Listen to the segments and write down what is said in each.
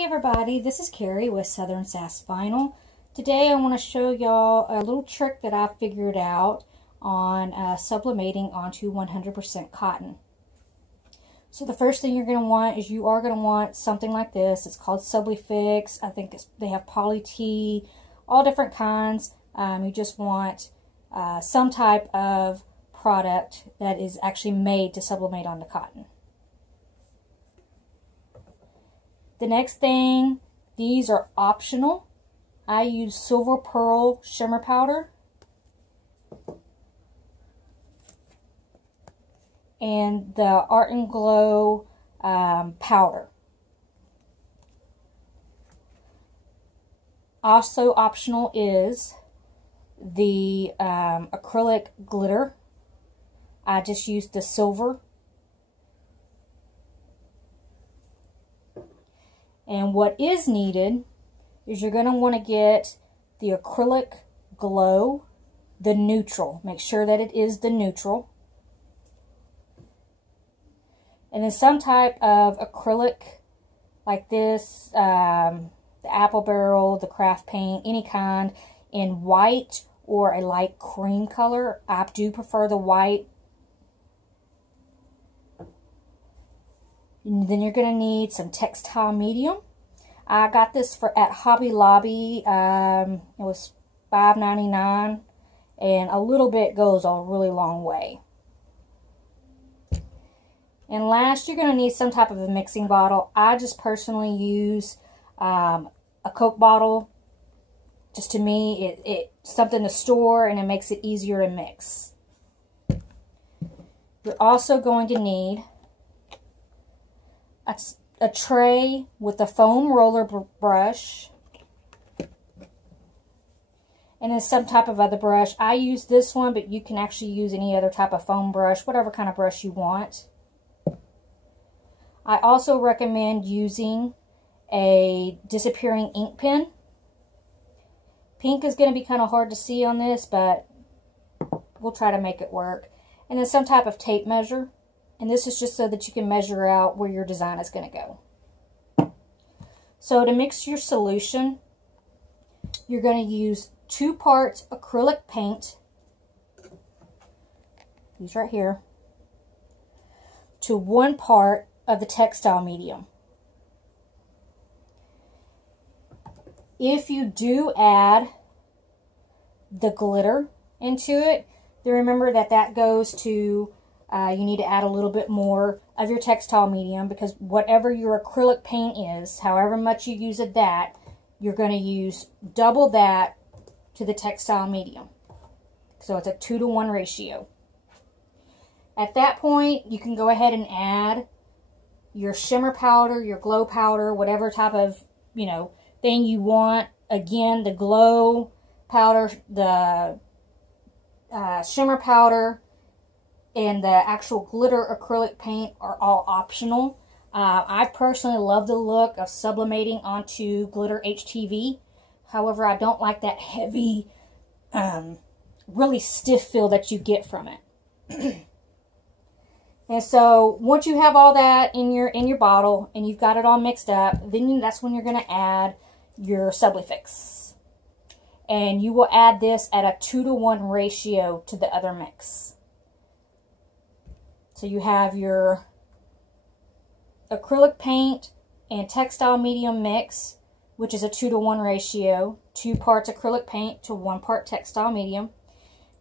Hi everybody, this is Carrie with Southern Sass Vinyl. Today I want to show y'all a little trick that I figured out on sublimating onto 100% cotton. So the first thing you're going to want is you are going to want something like this. It's called Subli-fix. I think they have poly T, all different kinds. You just want some type of product that is actually made to sublimate onto cotton. The next thing, these are optional. I use Silver Pearl Shimmer Powder. And the Art and Glow powder. Also optional is the acrylic glitter. I just used the silver. And what is needed is you're going to want to get the acrylic glow, the neutral. Make sure that it is the neutral. And then some type of acrylic like this, the apple barrel, the craft paint, any kind, in white or a light cream color. I do prefer the white. And then you're going to need some textile medium. I got this at Hobby Lobby. It was $5.99, and a little bit goes a really long way. And last, you're going to need some type of a mixing bottle. I just personally use a Coke bottle. Just to me, it's something to store, and it makes it easier to mix. You're also going to need a tray with a foam roller brush, and then some type of other brush. I use this one, but you can actually use any other type of foam brush, whatever kind of brush you want. I also recommend using a disappearing ink pen. Pink is going to be kind of hard to see on this, but we'll try to make it work. And then some type of tape measure. And this is just so that you can measure out where your design is going to go. So to mix your solution, you're going to use 2 parts acrylic paint, these right here, to 1 part of the textile medium. If you do add the glitter into it, then remember that goes to you need to add a little bit more of your textile medium, because whatever your acrylic paint is, however much you use of that, you're going to use double that to the textile medium. So it's a 2-to-1 ratio. At that point, you can go ahead and add your shimmer powder, your glow powder, whatever type of, thing you want. Again, the glow powder, the shimmer powder, and the actual glitter acrylic paint are all optional. I personally love the look of sublimating onto glitter HTV. However, I don't like that heavy, really stiff feel that you get from it. And so once you have all that in your bottle and you've got it all mixed up, then that's when you're going to add your Subli-fix. And you will add this at a 2-to-1 ratio to the other mix. So you have your acrylic paint and textile medium mix, which is a 2-to-1 ratio, 2 parts acrylic paint to 1 part textile medium.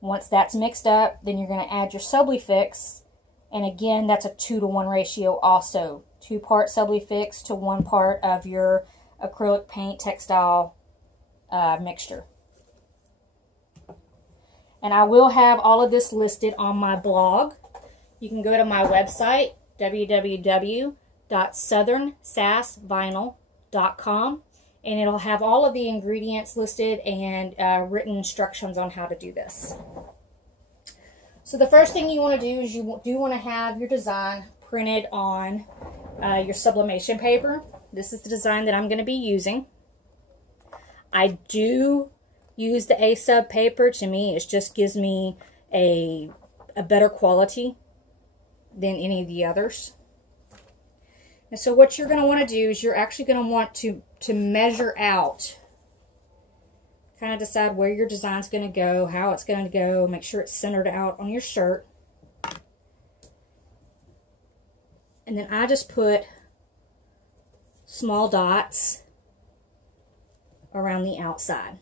Once that's mixed up, then you're going to add your Subli-fix, and again, that's a 2-to-1 ratio also. 2 part Subli-fix to 1 part of your acrylic paint textile mixture. And I will have all of this listed on my blog. You can go to my website, www.southernsassvinyl.com, and it'll have all of the ingredients listed and written instructions on how to do this. So the first thing you want to do is you do want to have your design printed on your sublimation paper. This is the design that I'm going to be using. I do use the A-sub paper. To me, it just gives me a better quality than any of the others. And so what you're going to want to do is you're actually going to want to measure out, kind of decide where your design's going to go, how it's going to go, make sure it's centered out on your shirt. And then I just put small dots around the outside.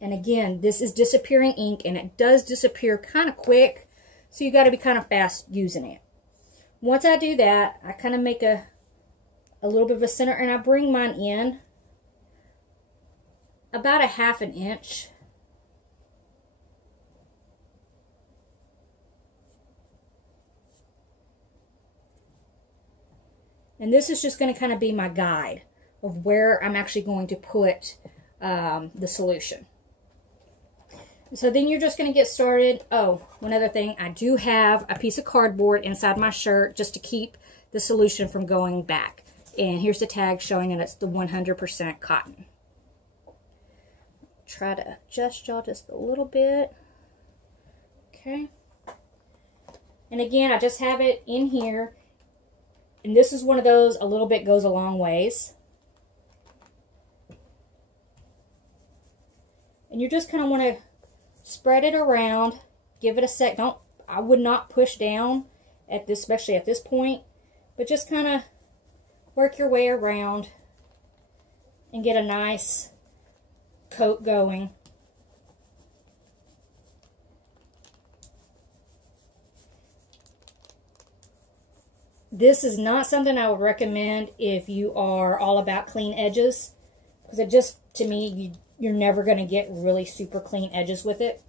And again, this is disappearing ink, and it does disappear kind of quick, so you got to be kind of fast using it. Once I do that, I kind of make a little bit of a center, and I bring mine in about 1/2 inch. And this is just going to kind of be my guide of where I'm actually going to put the solution. So then you're just going to get started. Oh, one other thing, I do have a piece of cardboard inside my shirt just to keep the solution from going back. And here's the tag showing that it's the 100% cotton. Try to adjust y'all just a little bit. Okay. And again, I just have it in here. And this is one of those, a little bit goes a long ways. And you just kind of want to spread it around, give it a sec. I would not push down at this, especially at this point, but just kind of work your way around and get a nice coat going. This is not something I would recommend if you are all about clean edges, because it just, to me, you're never going to get really super clean edges with it.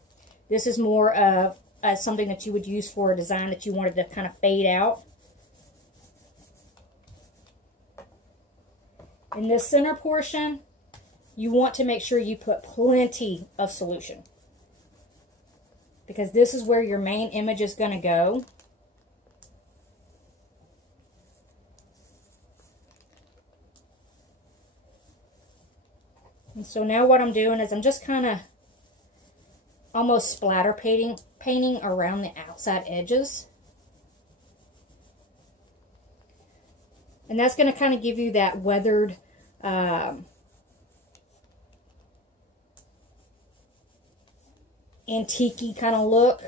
This is more of something that you would use for a design that you wanted to kind of fade out. In this center portion, you want to make sure you put plenty of solution, because this is where your main image is going to go. And so now what I'm doing is I'm just kind of almost splatter painting around the outside edges. And that's going to kind of give you that weathered antique-y kind of look.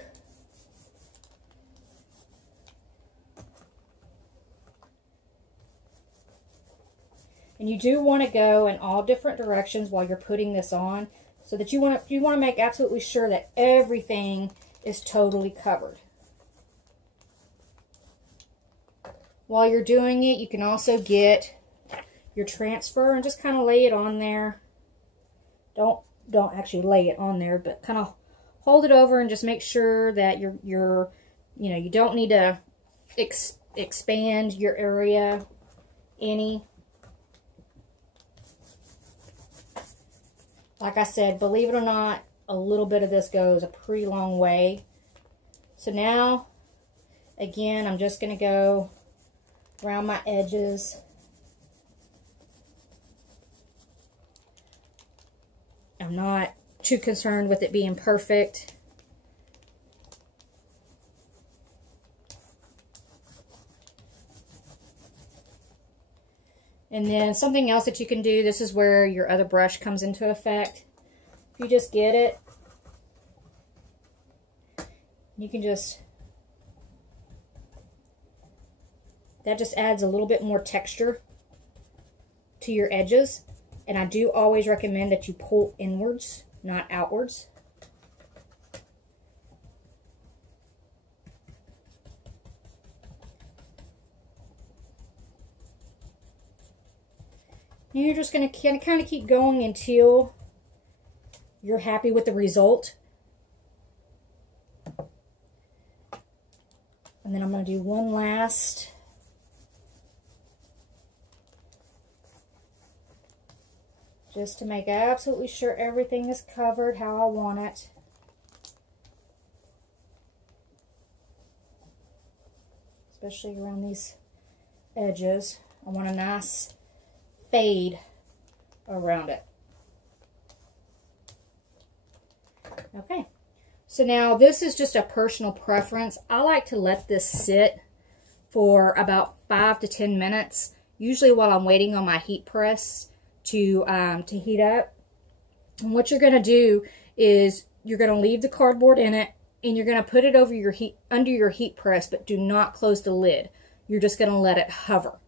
And you do want to go in all different directions while you're putting this on, so that you want to make absolutely sure that everything is totally covered. While you're doing it, you can also get your transfer and just kind of lay it on there. Don't actually lay it on there, but kind of hold it over and just make sure that you don't need to expand your area any. Like I said, believe it or not, a little bit of this goes a pretty long way. So now, again, I'm just going to go around my edges. I'm not too concerned with it being perfect. And then something else that you can do, this is where your other brush comes into effect. If you just get it, you can just, that just adds a little bit more texture to your edges. And I do always recommend that you pull inwards, not outwards. And you're just going to kind of keep going until you're happy with the result. And then I'm going to do one last. Just to make absolutely sure everything is covered how I want it. Especially around these edges. I want a nice fade around it. Okay, so now this is just a personal preference. I like to let this sit for about 5 to 10 minutes. usually while I'm waiting on my heat press to heat up. And what you're going to do is you're going to leave the cardboard in it, and you're going to put it over your under your heat press, but do not close the lid. You're just going to let it hover.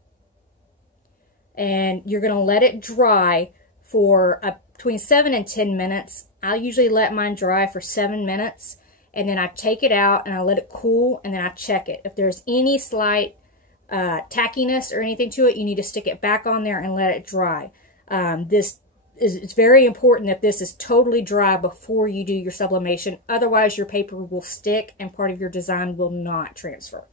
And you're going to let it dry for between 7 and 10 minutes. I usually let mine dry for 7 minutes, and then I take it out and I let it cool, and then I check it. If there's any slight tackiness or anything to it, you need to stick it back on there and let it dry. It's very important that this is totally dry before you do your sublimation. Otherwise, your paper will stick and part of your design will not transfer.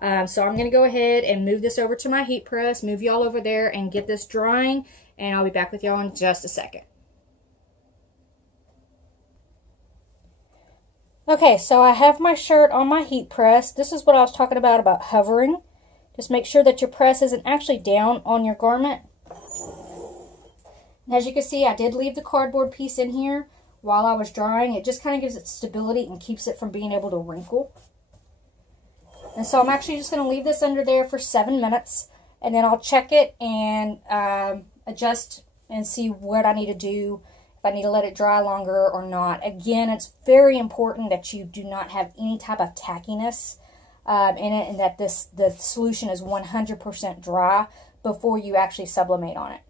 So I'm going to go ahead and move this over to my heat press, move y'all over there and get this drying, and I'll be back with y'all in just a second. Okay, so I have my shirt on my heat press. This is what I was talking about hovering. Just make sure that your press isn't actually down on your garment. As you can see, I did leave the cardboard piece in here while I was drying. It just kind of gives it stability and keeps it from being able to wrinkle. And so I'm actually just going to leave this under there for 7 minutes, and then I'll check it and adjust and see what I need to do, if I need to let it dry longer or not. Again, it's very important that you do not have any type of tackiness in it, and that the solution is 100% dry before you actually sublimate on it.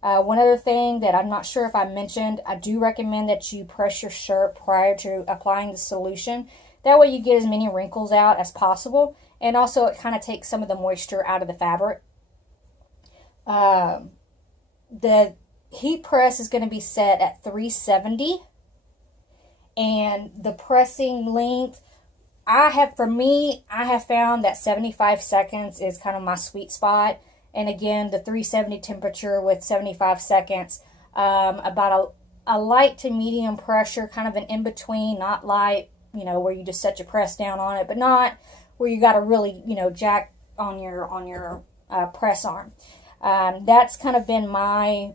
One other thing that I'm not sure if I mentioned, I do recommend that you press your shirt prior to applying the solution. That way you get as many wrinkles out as possible, and also it kind of takes some of the moisture out of the fabric. The heat press is going to be set at 370, and the pressing length, I have found that 75 seconds is kind of my sweet spot. And again, the 370 temperature with 75 seconds, about a light to medium pressure, kind of an in-between, not light, you know, where you just set your press down on it, but not where you got to really, you know, jack on your press arm. That's kind of been my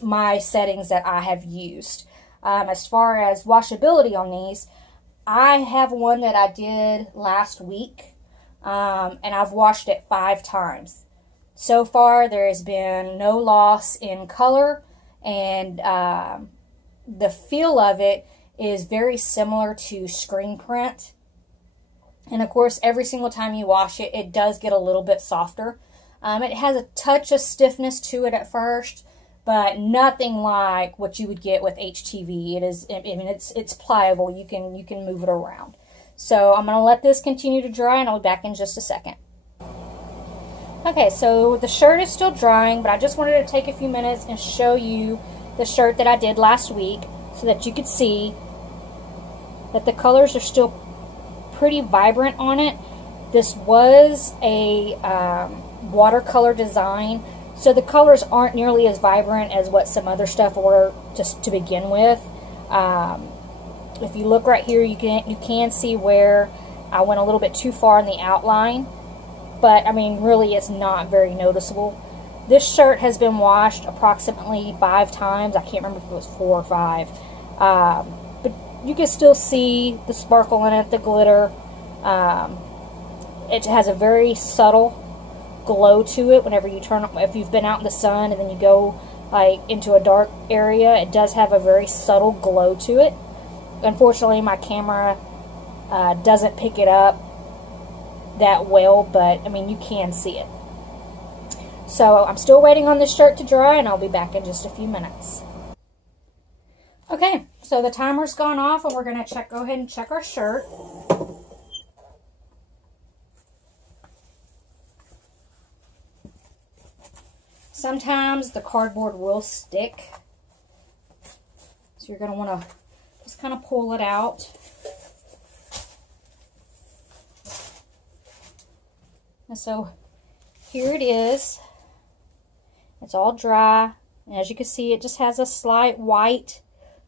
my settings that I have used. As far as washability on these, I have one that I did last week. And I've washed it 5 times. So far, there has been no loss in color, and the feel of it is very similar to screen print. And of course, every single time you wash it, it does get a little bit softer. It has a touch of stiffness to it at first, but nothing like what you would get with HTV. It is, I mean, it's pliable. You can move it around. So I'm going to let this continue to dry, and I'll be back in just a second. Okay, so the shirt is still drying, but I just wanted to take a few minutes and show you the shirt that I did last week so that you could see that the colors are still pretty vibrant on it. This was a watercolor design, so the colors aren't nearly as vibrant as what some other stuff were just to begin with. If you look right here, you can see where I went a little bit too far in the outline, but I mean, really, it's not very noticeable. This shirt has been washed approximately 5 times. I can't remember if it was 4 or 5, but you can still see the sparkle in it, the glitter. It has a very subtle glow to it. Whenever you turn, if you've been out in the sun and then you go like into a dark area, it does have a very subtle glow to it. Unfortunately, my camera doesn't pick it up that well, but I mean, you can see it. So I'm still waiting on this shirt to dry, and I'll be back in just a few minutes. Okay, so the timer's gone off, and we're going to go ahead and check our shirt. Sometimes the cardboard will stick, so you're going to want to just kind of pull it out. And so here it is. It's all dry, and as you can see, it just has a slight white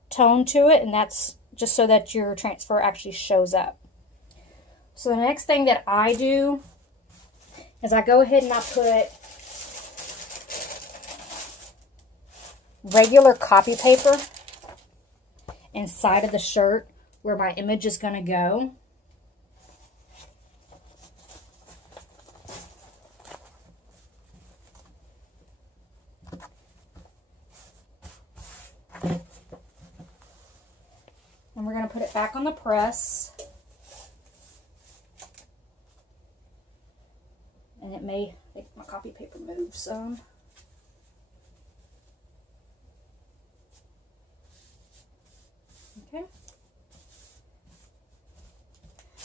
tone to it, and that's just so that your transfer actually shows up. So the next thing that I do is I go ahead and I put regular copy paper inside of the shirt where my image is going to go. to put it back on the press. And it may, I think my copy paper moved some. Okay.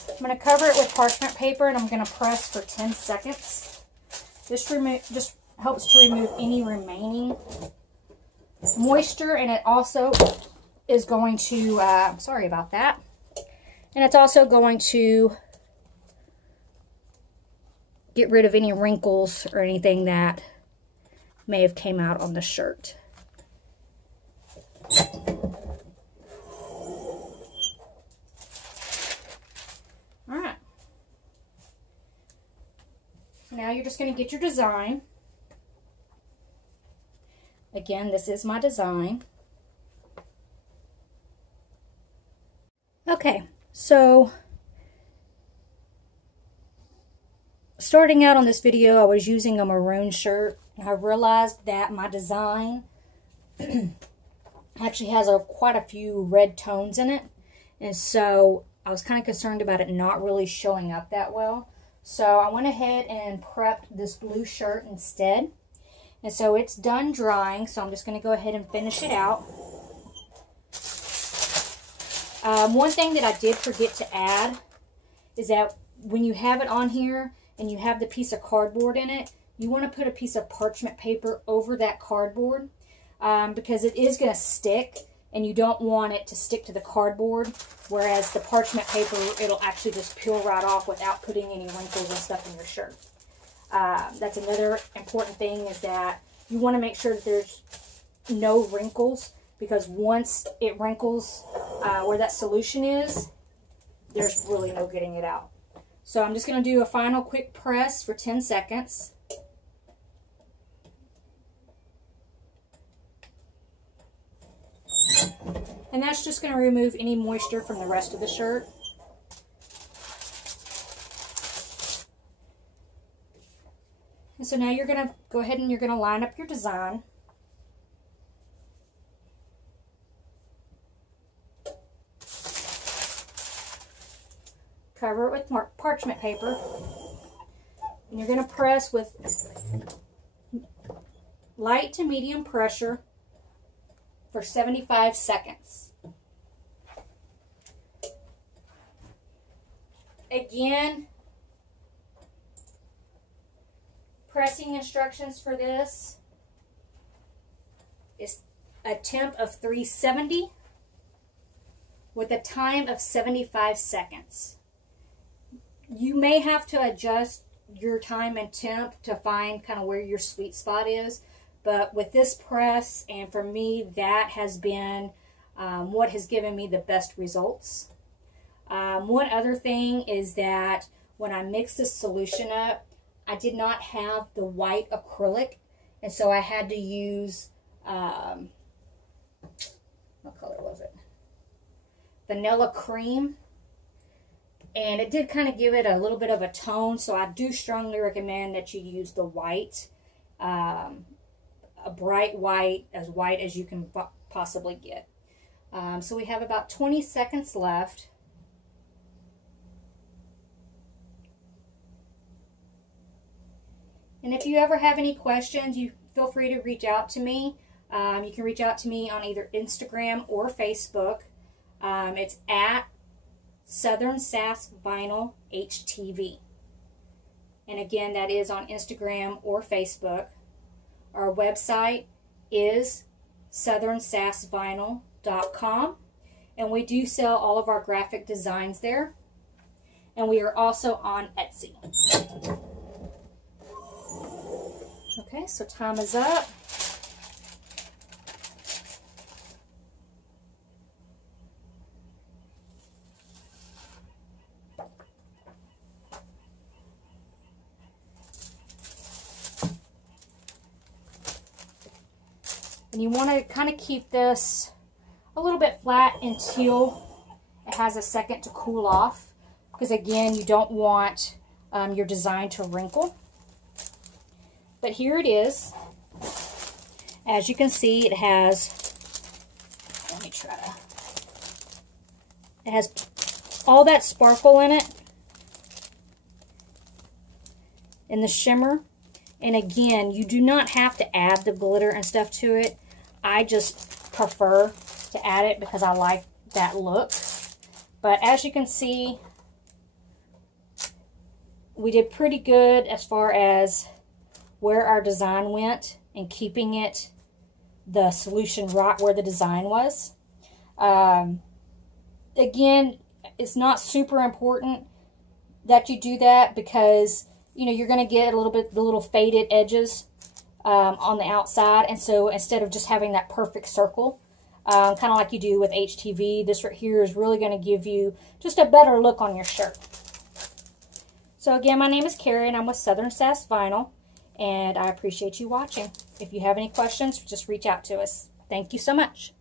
I'm going to cover it with parchment paper and I'm going to press for 10 seconds. This helps to remove any remaining moisture, and it also is going to, sorry about that, and it's also going to get rid of any wrinkles or anything that may have came out on the shirt. Alright. So now you're just going to get your design. Again, this is my design. Okay, so starting out on this video, I was using a maroon shirt, and I realized that my design actually has quite a few red tones in it, and so I was kind of concerned about it not really showing up that well. So I went ahead and prepped this blue shirt instead. And so it's done drying, so I'm just going to go ahead and finish it out. One thing that I did forget to add is that when you have it on here and you have the piece of cardboard in it, you want to put a piece of parchment paper over that cardboard because it is going to stick, and you don't want it to stick to the cardboard, whereas the parchment paper, it'll actually just peel right off without putting any wrinkles and stuff in your shirt. That's another important thing, is that you want to make sure that there's no wrinkles, because once it wrinkles where that solution is, there's really no getting it out. So I'm just going to do a final quick press for 10 seconds. And that's just going to remove any moisture from the rest of the shirt. And so now you're going to go ahead and you're going to line up your design. Cover it with parchment paper. And you're going to press with light to medium pressure for 75 seconds. Again, pressing instructions for this is a temp of 370 with a time of 75 seconds. You may have to adjust your time and temp to find kind of where your sweet spot is, but with this press, and for me, that has been what has given me the best results. One other thing is that when I mixed this solution up, I did not have the white acrylic, and so I had to use, what color was it? Vanilla cream. And it did kind of give it a little bit of a tone, so I do strongly recommend that you use the white, a bright white as you can possibly get. So we have about 20 seconds left. And if you ever have any questions, you feel free to reach out to me. You can reach out to me on either Instagram or Facebook. It's at Southern Sass Vinyl HTV. And again, that is on Instagram or Facebook. Our website is southernsassvinyl.com, and we do sell all of our graphic designs there. And we are also on Etsy. Okay, so time is up. And you want to kind of keep this a little bit flat until it has a second to cool off, because again, you don't want your design to wrinkle. But here it is. As you can see, it has, let me try to It has all that sparkle in it. And the shimmer. And again, you do not have to add the glitter and stuff to it. I just prefer to add it because I like that look. But as you can see, we did pretty good as far as where our design went and keeping it the solution right where the design was. Again, it's not super important that you do that because, you know, you're going to get a little bit the little faded edges on the outside. And so instead of just having that perfect circle, kind of like you do with HTV, this right here is really going to give you just a better look on your shirt. So again, my name is Carrie and I'm with Southern Sass Vinyl, and I appreciate you watching. If you have any questions, just reach out to us. Thank you so much.